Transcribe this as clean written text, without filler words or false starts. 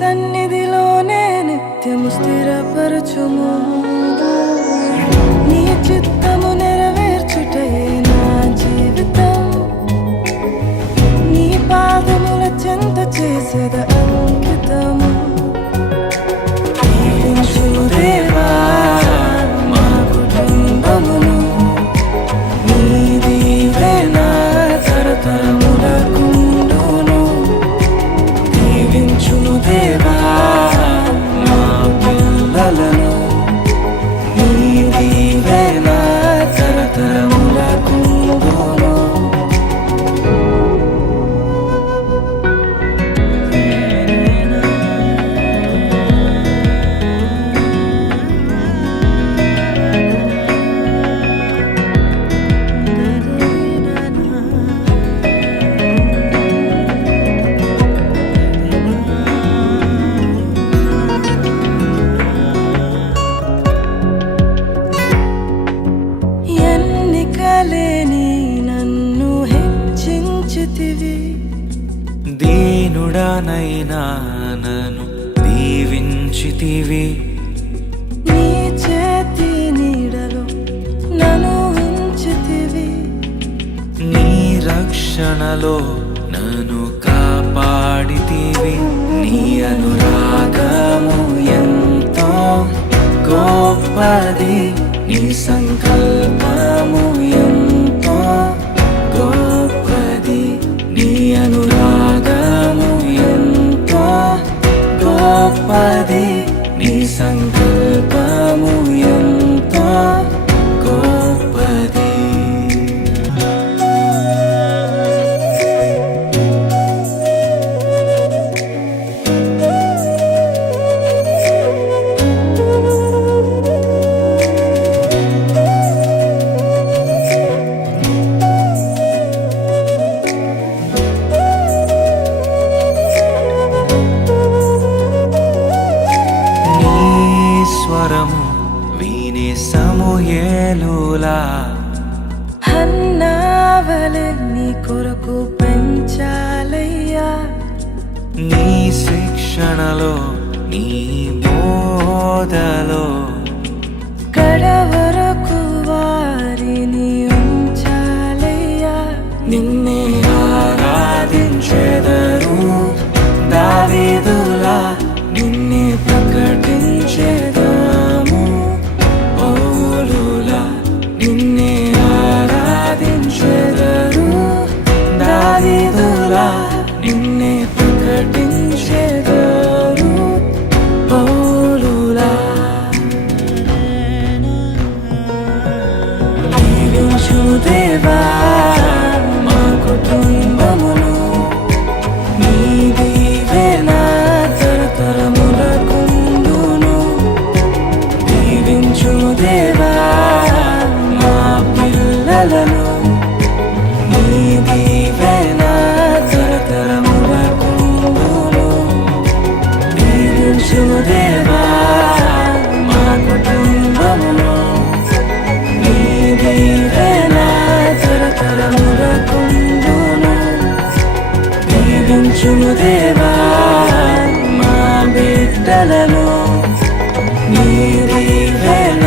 సన్నిధిలోనే నిత్యము స్థిరపరచుము. నీ చిత్తము నెరవేర్చుటయే నా జీవితం. నీ పాదముల చెంత చేసేద అంకితము. దీవించుము దేవా మా కుటుంబమును. నీ దీవెన తరతరములకుండును. దీవించుము దేవా మా పిల్లలను. నీ దీవెన తరతరములకుండును. ఎన్నికలేని నన్ను హెచ్చించితివి. దీనుడనైనా నన్ను దీవించితివి. నీ చేతి నీడలో నన్ను ఉంచితివి. నీ రక్షణలో నన్ను కాపాడితివి. నీ అనురాగము ఎంతో గొప్పది. నీ సంకల్పము ఎంతో గొప్పది. నీ అనురాగము ఎంతో గొప్పది. నీ సంకల్పము ఎంతో గొప్పది. స్వరము వినే సమూయేలులా హన్నావలె నీ కొరకు పెంచాలయ్యా. నీ శిక్షణలో నీ బోధలో కడవరకు వారిని ఉంచాలయ్యా. నిన్నే ఆరాధించెదరు దావీదులా. నిన్నే ప్రకటించెదము పౌలులా. నిన్నే ఆరాధించెదరు దావీదులా. నిన్నే ప్రకటించెదరు పౌలులా. దీవించుము దేవా మా కుటుంబమును. నీ దీవెన తరతరములకుండును. దీవించుము దేవా మా పిల్లలను. నీ దీవెన తరతరములకుండును. దీవించుము దేవా మా కుటుంబమును. నీ దీవెన తరతరములకుండును. దీవించుము దేవా మా బిడ్డలను. నీ దీవెన